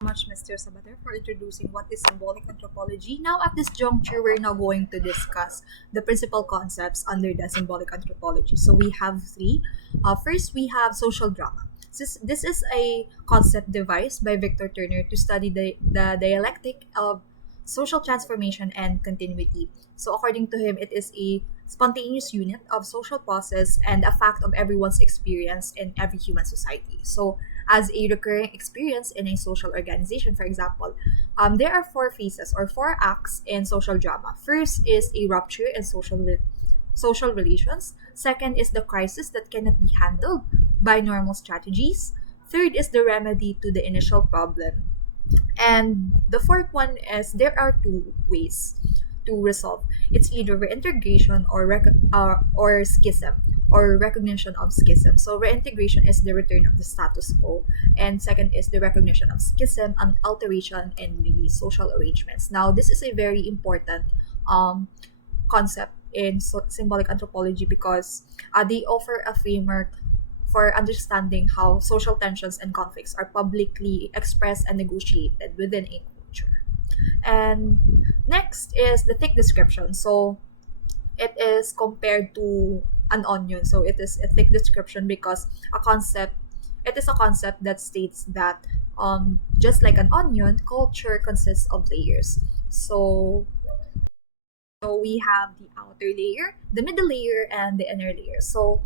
Much, Mr. Sabater, for introducing what is symbolic anthropology. Now, at this juncture, we're now going to discuss the principal concepts under the symbolic anthropology. So, we have three. First, we have social drama. This is a concept devised by Victor Turner to study the dialectic of social transformation and continuity. So, according to him, it is a spontaneous unit of social process and a fact of everyone's experience in every human society. So, as a recurring experience in a social organization, for example, there are four phases or four acts in social drama. First is a rupture in social relations. Second is the crisis that cannot be handled by normal strategies. Third is the remedy to the initial problem. And the fourth one is there are two ways to resolve. It's either reintegration or schism or recognition of schism. So reintegration is the return of the status quo, and second is the recognition of schism and alteration in the social arrangements. Now, this is a very important um, concept in symbolic anthropology because they offer a framework for understanding how social tensions and conflicts are publicly expressed and negotiated within a culture. And next is the thick description. So it is compared to an onion. So it is a thick description because it is a concept that states that just like an onion, culture consists of layers. So we have the outer layer, the middle layer, and the inner layer. So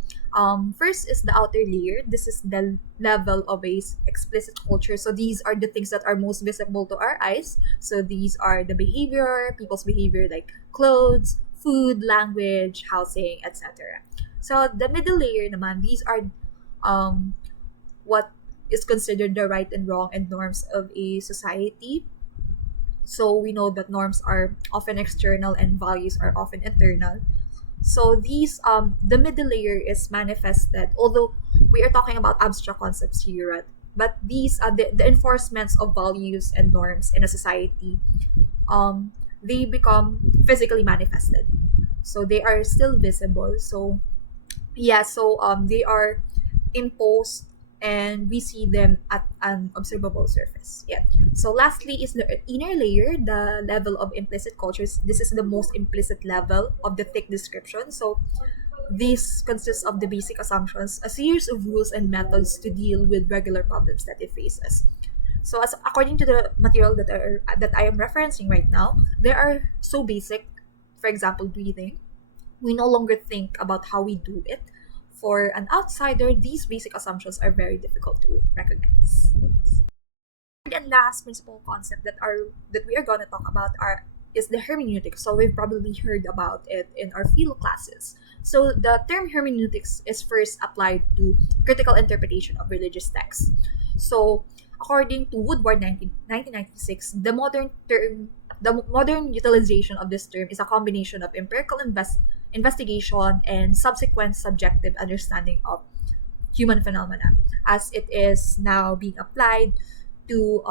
first is the outer layer. This is the level of a explicit culture. So these are the things that are most visible to our eyes. So these are the behavior, people's behavior like clothes, food, language, housing, etc. So the middle layer naman, these are what is considered the right and wrong and norms of a society. So we know that norms are often external and values are often internal. So these the middle layer is manifested, although we are talking about abstract concepts here, right? But these are the enforcements of values and norms in a society. They become physically manifested. So they are still visible. So yeah, so they are imposed and we see them at an observable surface. Yeah. So lastly is the inner layer, the level of implicit cultures. This is the most implicit level of the thick description. So this consists of the basic assumptions, a series of rules and methods to deal with regular problems that it faces. So as according to the material that I am referencing right now, they are so basic. For example, breathing. We no longer think about how we do it. For an outsider, these basic assumptions are very difficult to recognize. Third and last principal concept that we are going to talk about are is the hermeneutics. So we've probably heard about it in our philo classes. So the term hermeneutics is first applied to critical interpretation of religious texts. So according to Woodward 1996, the modern utilization of this term is a combination of empirical investigation and subsequent subjective understanding of human phenomena, as it is now being applied to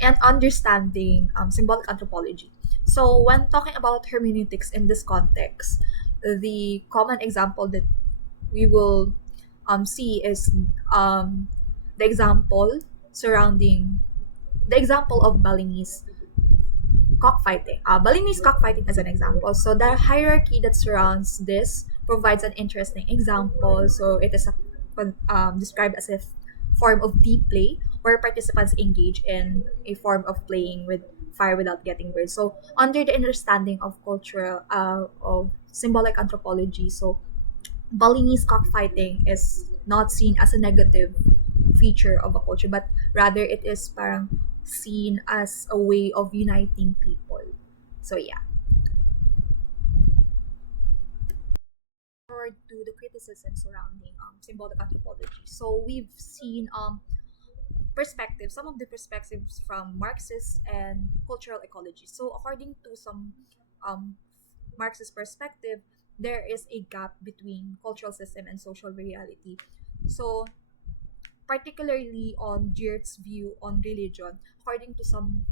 and understanding symbolic anthropology. So, when talking about hermeneutics in this context, the common example that we will see is the example surrounding the example of Balinese cockfighting. Balinese cockfighting as an example. So the hierarchy that surrounds this provides an interesting example. So it is described as a form of deep play where participants engage in a form of playing with fire without getting burned. So under the understanding of cultural of symbolic anthropology, so Balinese cockfighting is not seen as a negative feature of a culture, but rather it is parang seen as a way of uniting people. So yeah, forward to the criticism surrounding symbolic anthropology. So we've seen some of the perspectives from Marxist and cultural ecology. So according to some um, Marxist perspective, there is a gap between cultural system and social reality. So particularly on Geertz's view on religion, according to some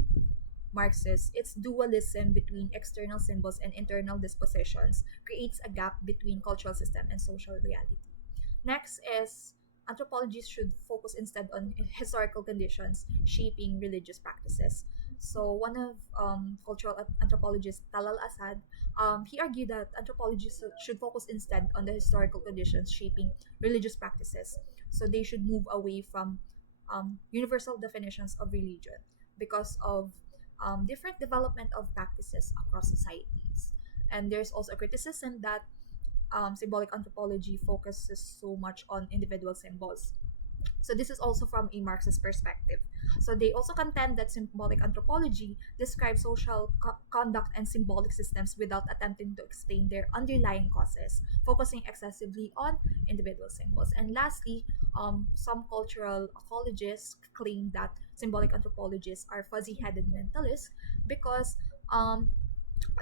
Marxists, its dualism between external symbols and internal dispositions creates a gap between cultural system and social reality. Next is anthropologists should focus instead on historical conditions shaping religious practices. So one of cultural anthropologist Talal Asad, he argued that anthropologists should focus instead on the historical conditions shaping religious practices. So they should move away from universal definitions of religion because of different development of practices across societies. And there's also a criticism that symbolic anthropology focuses so much on individual symbols. So this is also from a Marxist perspective. So they also contend that symbolic anthropology describes social conduct and symbolic systems without attempting to explain their underlying causes, focusing excessively on individual symbols. And lastly, some cultural ecologists claim that symbolic anthropologists are fuzzy-headed mentalists because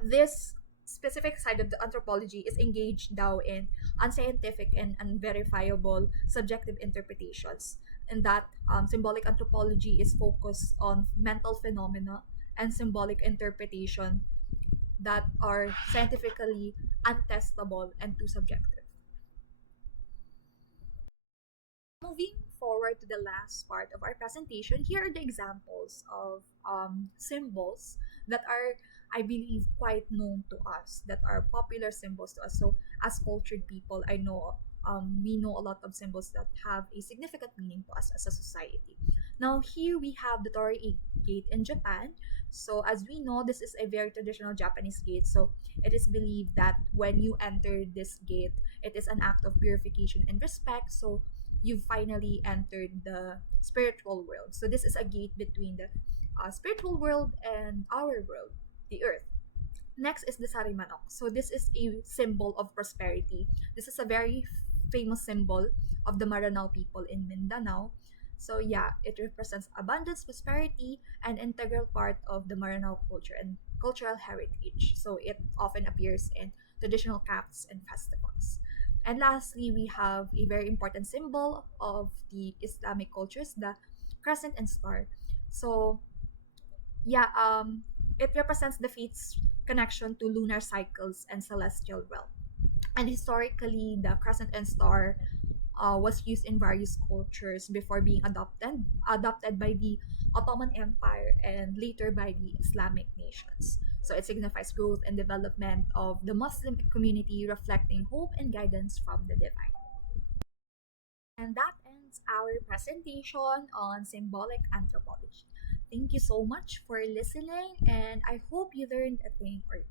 this specific side of the anthropology is engaged now in unscientific and unverifiable subjective interpretations, and that symbolic anthropology is focused on mental phenomena and symbolic interpretation that are scientifically untestable and too subjective. Moving forward to the last part of our presentation, here are the examples of symbols that are, I believe, quite known to us, that are popular symbols to us. So, as cultured people, I know we know a lot of symbols that have a significant meaning to us as a society. Now, here we have the Torii Gate in Japan. So, as we know, this is a very traditional Japanese gate. So, it is believed that when you enter this gate, it is an act of purification and respect. So, you've finally entered the spiritual world. So this is a gate between the spiritual world and our world, the earth. Next is the Sarimanok. So this is a symbol of prosperity. This is a very famous symbol of the Maranao people in Mindanao. So yeah, it represents abundance, prosperity, and integral part of the Maranao culture and cultural heritage. So it often appears in traditional crafts and festivals. And lastly, we have a very important symbol of the Islamic cultures, the crescent and star. So yeah, it represents the faith's connection to lunar cycles and celestial realm. And historically, the crescent and star was used in various cultures before being adopted by the Ottoman Empire and later by the Islamic nations. So it signifies growth and development of the Muslim community, reflecting hope and guidance from the divine. And that ends our presentation on symbolic anthropology. Thank you so much for listening, and I hope you learned a thing or